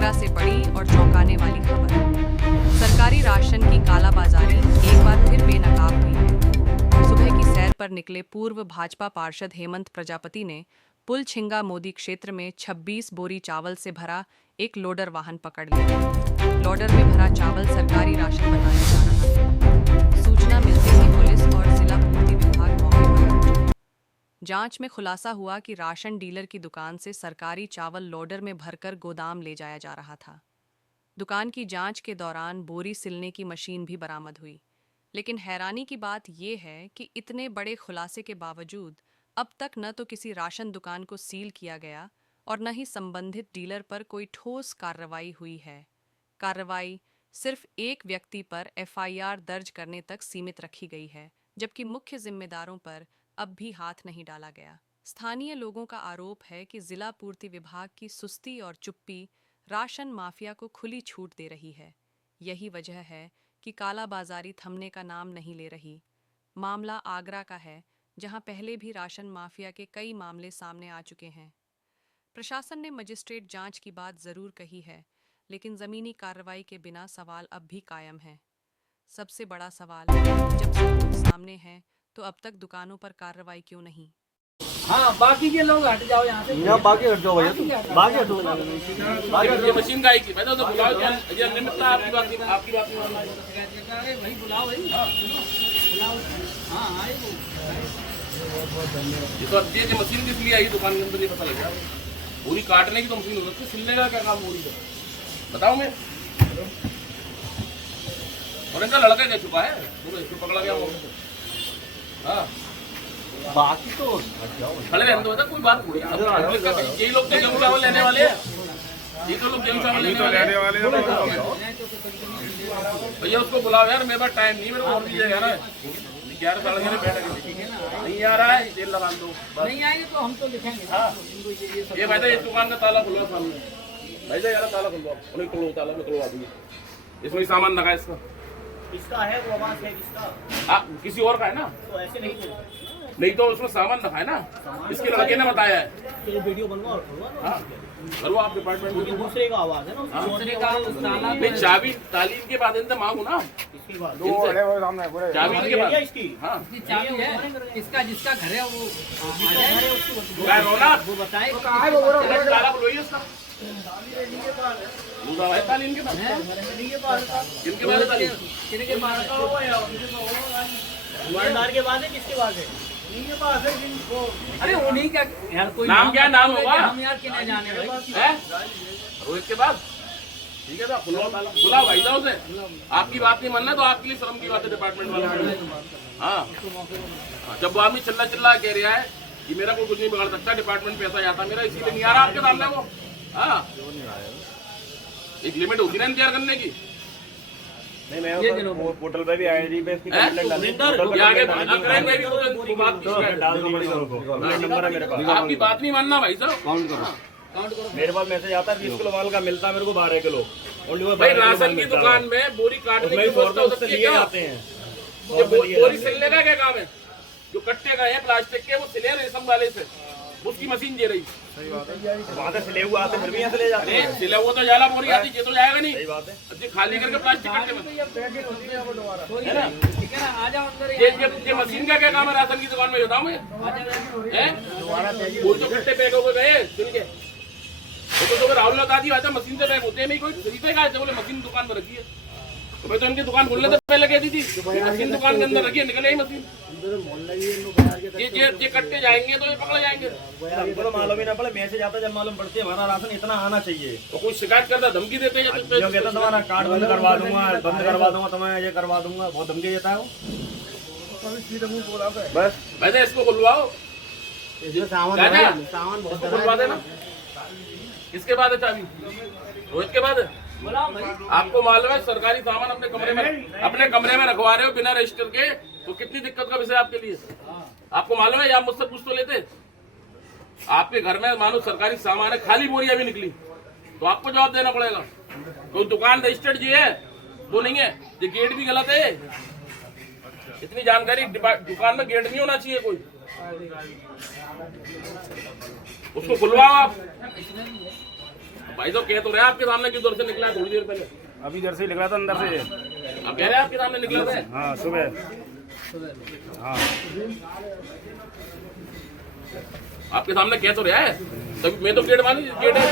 आगरा से बड़ी और चौंकाने वाली खबर। सरकारी राशन की कालाबाजारी एक बार फिर बेनकाब हुई है। सुबह की सैर पर निकले पूर्व भाजपा पार्षद हेमंत प्रजापति ने पुलछिंगा मोदी क्षेत्र में 26 बोरी चावल से भरा एक लोडर वाहन पकड़ लिया। लोडर में भरा चावल सरकारी राशन बताया जा रहा है। सूचना मिलते ही पुलिस और जिला पूर्ति विभाग मौके पर पहुंचे। जांच में खुलासा हुआ कि राशन डीलर की दुकान से सरकारी चावल लोडर में भरकर गोदाम ले जाया जा रहा था। दुकान की जांच के दौरान बोरी सिलने की मशीन भी बरामद हुई। लेकिन हैरानी की बात यह है कि इतने बड़े खुलासे के बावजूद अब तक न तो किसी राशन दुकान को सील किया गया और न ही संबंधित डीलर पर कोई ठोस कार्रवाई हुई है। कार्रवाई सिर्फ एक व्यक्ति पर एफआईआर दर्ज करने तक सीमित रखी गई है, जबकि मुख्य जिम्मेदारों पर अब भी हाथ नहीं डाला गया। स्थानीय लोगों का आरोप है कि जिला पूर्ति विभाग की सुस्ती और चुप्पी राशन माफिया को खुली छूट दे रही है। यही वजह है कि कालाबाजारी थमने का नाम नहीं ले रही। मामला आगरा का है, जहां पहले भी राशन माफिया के कई मामले सामने आ चुके हैं। प्रशासन ने मजिस्ट्रेट जांच की बात जरूर कही है, लेकिन जमीनी कार्रवाई के बिना सवाल अब भी कायम है। सबसे बड़ा सवाल, जब सबूत सामने है तो अब तक दुकानों पर कार्रवाई क्यों नहीं? हाँ, बाकी के लोग हट जाओ यहाँ से। बाकी हट जाओ भैया, बाकी हट जाओ। ये मशीन का की तो बुलाओ क्या ये निमित्त आपकी बात अरे भाई बुलाओ भाई, बुलाओ। हाँ आए वो। ये तो अब ये मशीन किस लिए आई दुकान के अंदर नहीं पता लगा। पूरी काटने की तो मशीन हो सकती है, सिलने का क्या काम पूरी का बताओ मैं। और इनका लड़का क्या छुपा है इसको पकड़ा गया। हाँ बाकी तो खड़े रहने दो, कोई बात थोड़ी। यही लोग तो गेहूं चावल लेने वाले हैं, ये तो लोग गेहूं चावल लेने वाले हैं। भैया उसको बुलाओ यार, मेरे पास टाइम नहीं, मेरे को और दीजिएगा ना। 11 साढ़े 11 बैठ के नहीं आ रहा है, जेल लगा दो। नहीं आएंगे तो हम तो लिखेंगे। हाँ ये भाई साहब इस दुकान का ताला खुलवा सामने। भाई साहब यार ताला खुलवा, उन्हें तोड़ो ताला में तोड़वा दूंगी। इसमें सामान लगा इसका। किसका है वो आवाज है किसका? किसी और का है ना, तो ऐसे नहीं नहीं तो उसमें सामान रखा है ना, इसके लड़के ने बताया है। तो वीडियो बनवा और खोलवा ना। हाँ और वो आप डिपार्टमेंट में दूसरे का आवाज है ना, दूसरे का ताला नहीं चाबी तालीम के बाद इनसे मांगू ना, इसकी बात चाबी इनके बाद। इसकी हाँ चाबी है इसका, जिसका घर है वो आ जाए, क्या रोना वो बताए ताला खुलवाइए उसका। लूजा है तालीम के बाद, किनके बाद है तालीम? किनके पास दुकानदार के पास है, किसके पास है? इनके पास है जिनको। अरे उन्हीं का यार, कोई नाम क्या नाम होगा? हम यार किन्हें जाने भाई है रोहित के बाद। ठीक है तो बुलाओ भाई साहब उसे। आपकी बात नहीं मानना तो आपके लिए शर्म की बात है डिपार्टमेंट वाले। हाँ जब वो आदमी चिल्ला चिल्ला कह रहा है कि मेरा कोई कुछ नहीं बिगाड़ सकता, डिपार्टमेंट पैसा जाता मेरा, इसीलिए नहीं आ रहा आपके सामने वो। हाँ एक लिमिट होती ना इंतजार करने की। नहीं मैं वो पोर्टल पे भी आईडी पे इसकी आगे करेंगे तो बात डाल दी नंबर है मेरे पास। आपकी बात नहीं मानना भाई साहब। काउंट करो। मेरे पास मैसेज आता है 20 किलो माल का मिलता है मेरे को 12 किलो। भाई राशन की दुकान में बोरी काटने की व्यवस्था हो सकती है क्या? जाते हैं बोरी सिलने का क्या काम है? जो कट्टे का है प्लास्टिक के, वो सिले रेशम वाले से, उसकी मशीन दे रही। वहाँ से सिले हुए आते फिर भी यहाँ से ले जाते हैं। सिला हुआ तो जाला बोरी आती, ये तो जाएगा नहीं। सही बात है। अब ये खाली करके प्लास्टिक कट्टे में है ना, ठीक है ना, आ जाओ अंदर। ये मशीन का क्या काम है राशन की दुकान में बताओ मैं? वो जो कट्टे पैक हो गए सिल के, वो तो राहुल दादी आता मशीन से पैक होते हैं, नहीं कोई खरीदे का बोले मशीन दुकान में रखी है। तो मैं तो इनकी दुकान खोलने से पहले कहती थी मशीन दुकान के अंदर रखिए, निकले ही मशीन। ये कट्टे जाएंगे तो ये पकड़े जाएंगे। हमको मालूम ही ना पड़े, मैसेज आता जब मालूम पड़ती है हमारा राशन इतना आना चाहिए। तो कोई शिकायत करता धमकी देते हैं, जो कहता तुम्हारा कार्ड बंद करवा दूंगा तुम्हें ये करवा दूंगा, बहुत धमकी देता है वो। बस वैसे इसको खुलवाओ, सामान खुलवा देना। किसके बाद है चाबी? रोहित के बाद है। आपको मालूम है सरकारी सामान अपने कमरे में रखवा रहे हो बिना रजिस्टर के, तो कितनी दिक्कत का विषय आपके लिए। आपको मालूम है या मुझसे पूछ तो लेते? आपके घर में मानो सरकारी सामान है, खाली बोरियां भी निकली तो आपको जवाब देना पड़ेगा। कोई दुकान रजिस्टर्ड जी है वो नहीं है, ये गेट भी गलत है। इतनी जानकारी दुकान में गेट नहीं होना चाहिए कोई। उसको खुलवाओ आप। भाई तो कह तो रहे आपके सामने की दूर से निकला थोड़ी देर पहले, अभी इधर से निकला था अंदर से। अब कह रहे हैं आपके सामने निकला था। हाँ सुबह। हाँ आपके सामने कह तो रहा है, तभी मैं तो गेट मानी गेट है,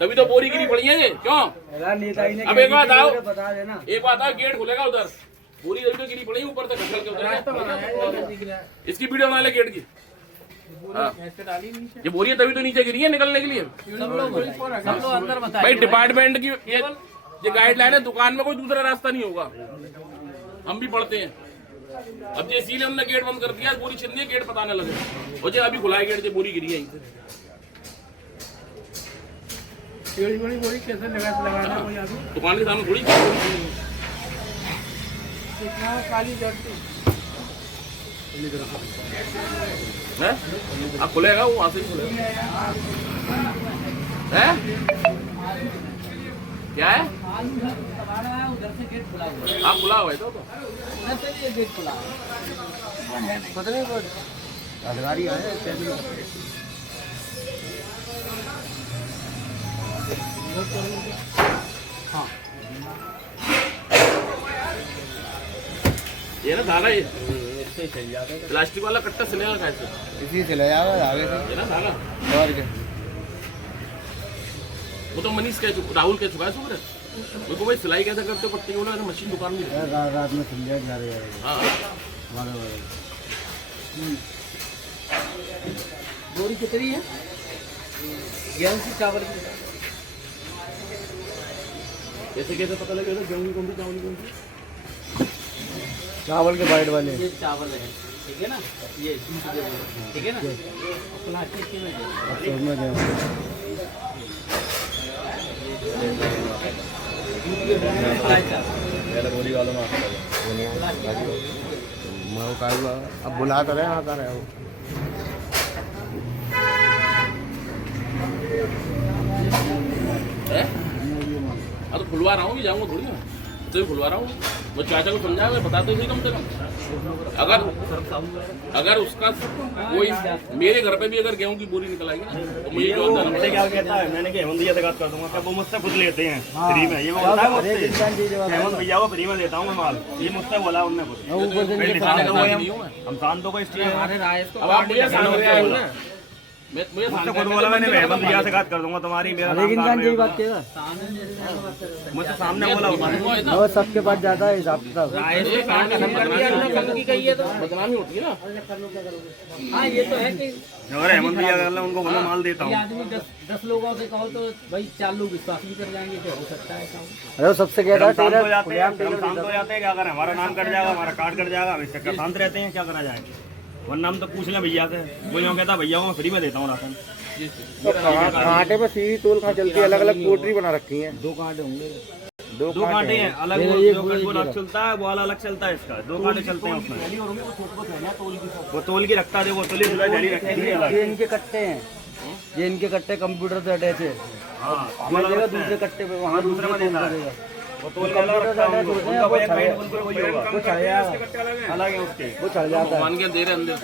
तभी तो बोरी गिरी पड़ी है ये, क्यों? अब एक बात आओ, गेट खुलेगा उधर, बोरी तो गिरी पड़ी ऊपर से खसल के उधर। इसकी वीडियो बना ले गेट की। हाँ। ये बोरी तभी तो नीचे गिरी है निकलने के लिए। भाई डिपार्टमेंट की ये गाइडलाइन है, दुकान में कोई दूसरा रास्ता नहीं होगा, हम भी पढ़ते हैं। अब ये इसीलिए हमने गेट बंद कर दिया, बोरी छिंदी है, गेट पताने लगे और जो अभी खुला है गेट, जो बोरी गिरी है बोरी कैसे लगाना कोई आदमी? दुकान के सामने थोड़ी काली जड़ती है, अब खुलेगा वो वहां से ही खुलेगा। है क्या है? उधर से गेट खुला हुआ है, आप खुला हुआ है तो उधर से ये गेट खुला है। पता नहीं वो अधिकारी आए हाँ ये ना धागा, ये प्लास्टिक वाला कट्टा सिलेगा कैसे? इसी से ले जाओ आगे से ये ना धागा, और क्या? वो तो मनीष कह चुका, राहुल कह चुका है सुबह मेरे को, भाई सिलाई कैसे करते हो पट्टी, बोला मशीन दुकान में रात में सिल जा रही है। हाँ। बोरी कितनी है? 11 चावल की। कैसे कैसे पता लगेगा गेहूं की कौन सी, चावल की कौन सी? चावल के वाइट वाले, ये चावल है, ठीक है ना? ये ठीक है ना? प्लास्टिक के में बोरी वालों में अब बुला तो रहे आता रहे वो। हाँ तो खुलवा रहा हूँ, जाऊँगा थोड़ी ना, तो खुलवा रहा हूँ। वो चाचा को समझाया, मैं बताते थे कम से कम। अगर उसका कोई मेरे घर पे भी अगर गेहूं की बोरी निकल आएगी ना, तो मुझे मुझसे क्या कहता है, मैंने कि हेमंत भैया से बात कर दूंगा, क्या वो मुझसे खुद लेते हैं फ्री में। ये बोलता है मुझसे, हेमंत भैया को फ्री में देता हूँ मैं माल, ये मुझसे बोला उनने हम शांतों को इसलिए। अब आप मुझे ना, मुझसे खुद बोला मैंने, हेमंत भैया से बात कर दूंगा तुम्हारी, मेरा मुझसे सामने बोला वो सबके पास ज्यादा है हिसाब किताब। बदनामी होती है ना। हाँ ये तो है कि अगर हेमंत भैया कर उनको बोलो माल देता हूँ। आदमी 10 लोगों से कहो तो भाई 4 लोग विश्वास भी कर जाएंगे कि हो सकता है। अरे सबसे कह रहा शांत हो जाते हैं, क्या करें, हमारा नाम कट जाएगा, हमारा कार्ड कट जाएगा, इससे शांत रहते हैं, क्या करा जाए। वरना हम तो पूछ लें भैया से, वो यूँ कहता भैया मैं फ्री में देता हूँ राशन। कांटे में सीधी तोल कहाँ चलती है, अलग अलग पोट्री बना रखी है। 2 कांटे होंगे, 2 कांटे हैं अलग, वो अलग चलता है, वो अलग चलता है, इसका 2 कांटे चलते हैं उसमें। वो तोल की रखता है, वो तोली जाली रखती है। ये इनके कट्टे हैं, ये इनके कट्टे कंप्यूटर से अटैच है। दूसरे कट्टे पे वहाँ दूसरे में देता है, वो तोल अलग है उसके, वो चढ़ जाता है। मान के दे रहे अंदर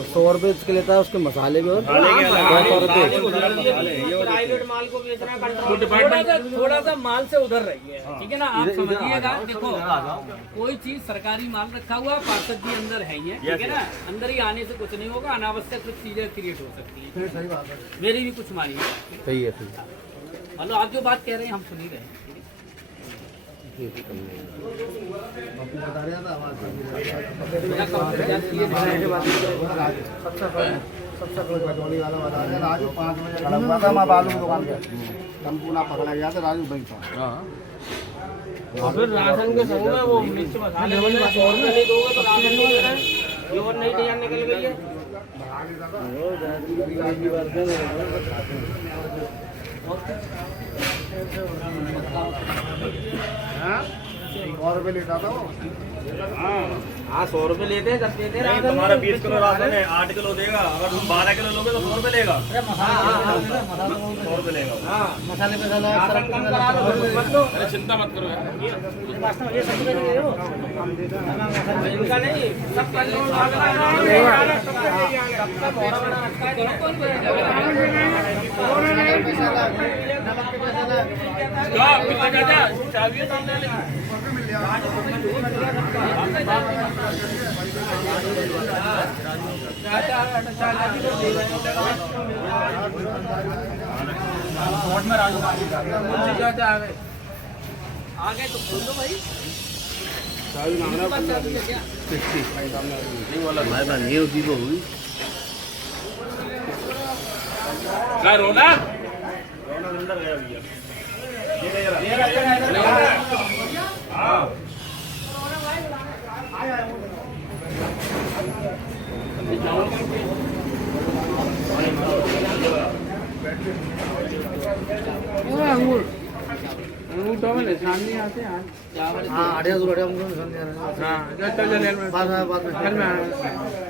100 रुपए इसके लेता है, उसके मसाले भी और 100 रुपए। प्राइवेट माल को बेचना, थोड़ा सा माल से उधर रहिए, ठीक है ना? आप समझिएगा, देखो कोई चीज सरकारी माल रखा हुआ, पार्षद जी अंदर है ही है, ठीक है ना? अंदर ही आने से कुछ नहीं होगा, अनावश्यक कुछ चीजें क्रिएट हो सकती है। सही बात है, मेरी भी कुछ मानिए। सही है, मतलब आप जो बात कह रहे हैं हम सुन ही रहे हैं। राजू 5 बजे खड़ा हुआ था, मैं बालू की दुकान पे संपूर्ण पकड़ा गया था, राजू भाई था। और फिर राशन के संग में वो मिर्च मसाले और नहीं दोगे तो राशन नहीं दे रहे, ये और नई डिजाइन निकल गई है। हाँ 100 रुपए लेते हैं, 10 लेते हैं। तुम्हारा 20 किलो राशन है, 8 किलो देगा। अगर तुम 12 किलो लोगे तो 100 रुपए लेगा। 100 रुपए लेगा। मसाले पे राशन कम करा दो। अरे चिंता मत करो यार। इनका नहीं, सबका चाबी सामने आ गए तो खोल दो भाई। क्या रोना? अंदर गया भैया।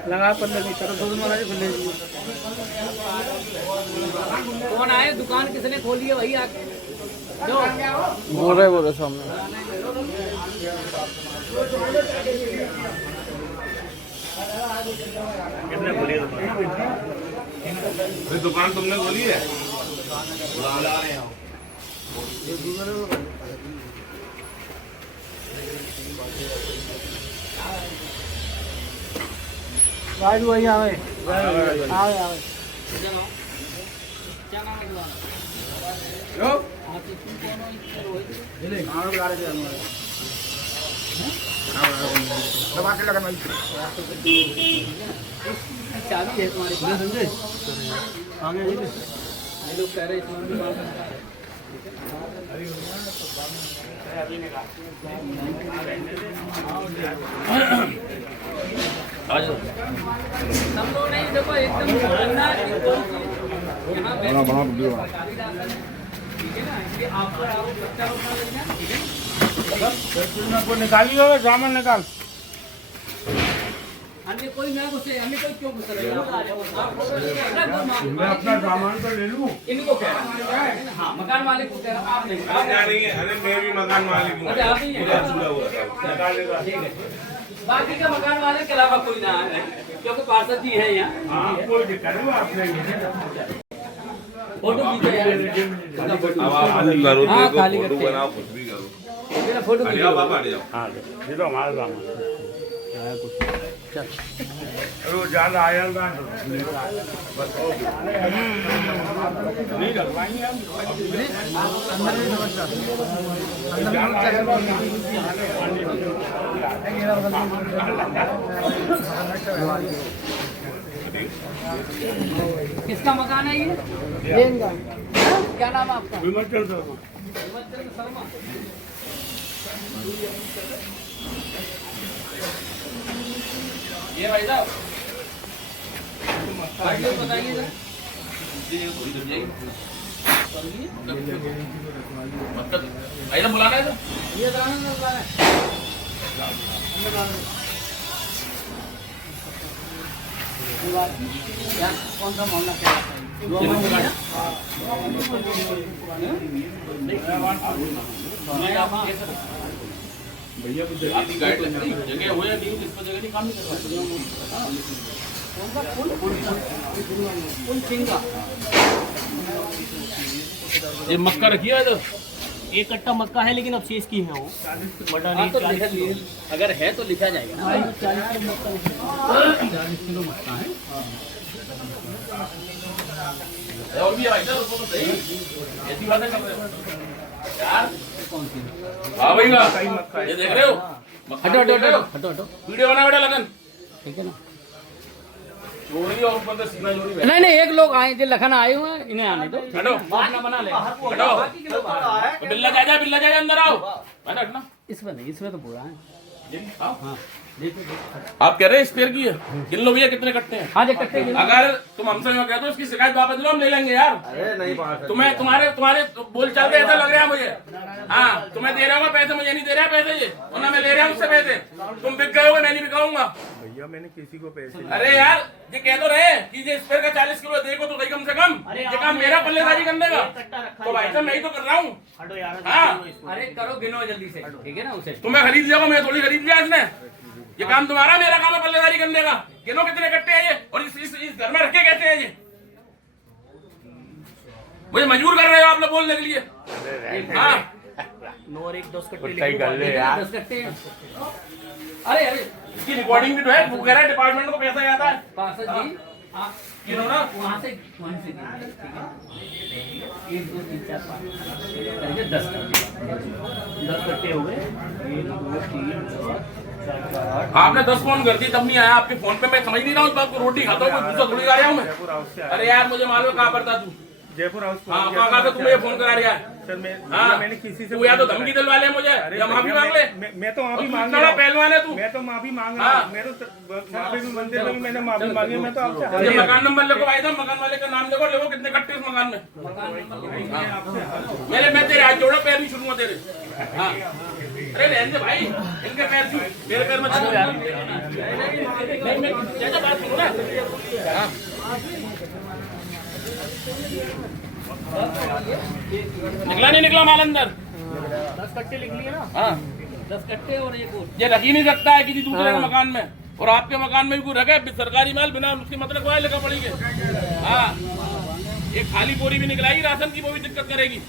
लगा 15 कौन आए? दुकान किसने खोली है वही आके बोल रहे सामने। कितने बोलिए दुकान तुमने खोली है? बुला रहे हैं। आज वही आवे आवे। क्या नाम है चाबी है तुम्हारे पास? समझे आगे ये लोग कह रहे हम लोग नहीं देखो एकदम निकालिए सामान निकाल। अन्य कोई मैं गुस्से, अन्य कोई क्यों गुस्सा मैं अपना सामान तो ले लूं। इनको कह रहा है हाँ, मकान मालिक को कह रहा आप नहीं। अरे मैं भी मकान मालिक हूँ। अच्छा आप ही हैं। ठीक है, बाकी का मकान मालिक के अलावा कोई ना है क्योंकि पार्षद जी है यहाँ। कोई दिक्कत नहीं, आप ले लीजिए। फोटो खींचो यार। हाँ खाली फोटो करके। बनाओ, कुछ भी करो। मेरा फोटो हट खींचो। जाओ बाबा, हट जाओ। हाँ ये तो हमारा सामान। अरे वो ज्यादा आया ना नहीं लगवाएंगे हम। किसका मकान है ये? क्या नाम है आपका? विमर्शन सर शर्मा। ये भाई साहब बताइए जरा। भाई साहब बुलाना है तो ये कराना ना बुलाना है। क्या कौन सा मामला क्या है? आपकी गाइड लगती जगह हो या नहीं जिस पर जगह नहीं काम नहीं करवा। ये मक्का रखी है तो एक कट्टा मक्का है लेकिन अब शेष की है वो बड़ा नहीं। तो अगर है तो लिखा जाएगा। 40 किलो मक्का है। और भी है भाई साहब, उसको तो सही ऐसी बातें कर रहे हो यार। हाँ भाई वाह, ये देख रहे हो? हटो हटो हटो हटो हटो। वीडियो बना बेटा लगन ठीक है ना? जोड़ी और ऊपर से सीना जोड़ी बैठ। नहीं नहीं, एक लोग आए जो लखन आए हुए हैं, इन्हें आने दो। हटो अपना बना ले। हटो बिल्ला जा अंदर आओ। बैठ हटना इसमें नहीं, इसमें तो पूरा है। आओ। हाँ आप कह रहे हैं स्पेयर की है, गिन लो भैया कितने कट्टे हैं। हाँ जी कट्टे गिनो। अगर तुम हमसे कह दो उसकी शिकायत वापस लो, हम ले लेंगे यार। अरे नहीं बात है। तुम्हें तुम्हारे बोल चाल के ऐसा लग रहा है मुझे। हाँ तुम्हें दे रहा होगा पैसे, मुझे नहीं दे रहा है पैसे ये, और ना मैं ले रहा हूँ उससे पैसे। तुम बिक गए होगे, मैं नहीं बिकाऊंगा भैया मैंने किसी को पैसे अरे यार ये कह तो रहे कि ये स्पेयर का 40 किलो देखो तो कम से कम ये काम मेरा पल्लेदारी करने का। तो भाई साहब मैं ही तो कर रहा हूँ। हाँ अरे करो गिनो जल्दी से, ठीक है ना उसे। तुम्हें खरीद लिया, मैं थोड़ी खरीद लिया इसने। ये काम तुम्हारा, मेरा काम है पल्लेदारी करने का। गिनो कितने कट्टे हैं ये, और इस घर में रखे कैसे हैं ये। मुझे मजबूर कर रहे हो आप लोग बोलने के लिए। हाँ और एक 10 कट्टे सही कर ले यार। 10 कट्टे हैं। अरे अरे इसकी रिकॉर्डिंग भी तो है, वो कह रहा है डिपार्टमेंट को पैसा आता है। पार्षद जी आप गिनो ना। वहाँ से गिनो, ठीक है। 1 2 3 4 5 10 कट्टे हो गए। 1 2 3 4 5 आपने 10 फोन कर दी तब नहीं आया आपके फोन पे। मैं समझ नहीं रहा हूँ, बात को रोटी खाता हूँ, कोई दूसरा थोड़ी खा रहा हूँ मैं। अरे यार मुझे मालूम है कहाँ पर था तू। जयपुर हाउस हाँ कहाँ से तुम्हें फोन करा रहा है। सर हाँ मैंने किसी से तू या तो धमकी दिलवा ले मुझे या माफी मांग ले। मैं तो माफी मांग रहा पहलवान है तू। मैं तो माफी मांग रहा हूँ। मैं तो माफी भी मंदिर में भी मैंने माफी मांगी। मैं तो आपसे ये मकान नंबर लिखो भाई साहब, मकान वाले का नाम देखो, देखो कितने कट्टे उस मकान में। मैं तेरे हाथ जोड़ा, पैर नहीं छूऊंगा तेरे। हाँ अरे रहने दे भाई, इनके पैर छू, मेरे पैर मत छू यार। नहीं जैसा बात सुनो ना। हाँ निकला नहीं निकला माल अंदर। 10 कट्टे लिख लिए ना। हाँ 10 कट्टे और एक और। ये रख ही नहीं सकता है किसी दूसरे के मकान में, और आपके मकान में भी कोई रखे सरकारी माल बिना उसकी मतलब को लेकर पड़ेगी। हाँ ये खाली बोरी भी निकलाएगी राशन की, वो भी दिक्कत करेगी।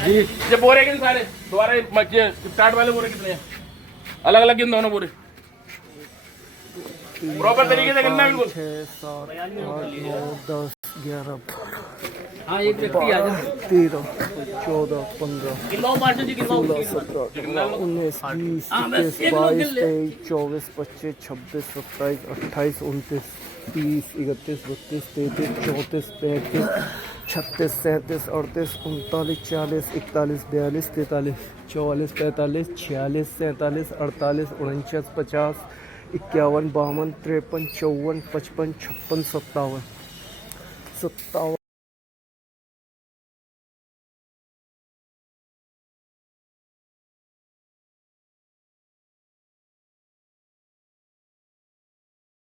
जी ये बोरे किन सारे दोबारा स्टार्ट वाले बोरे कितने हैं, अलग अलग गिन दोनों बोरे प्रॉपर तरीके से गिनना बिल्कुल। 6 7 8 9 10 11 हाँ एक व्यक्ति आ जाए। 13 14 15 गिनवाओ पार्षद जी, गिनवाओ। 16 17 19 20 21 22 23 24 25 26 27 28 29 30 31 32 33 34 35 36 37 38 39 40 41 42 43 44 45 46 47 48 49 50 51 52 53 54 55 56 57 57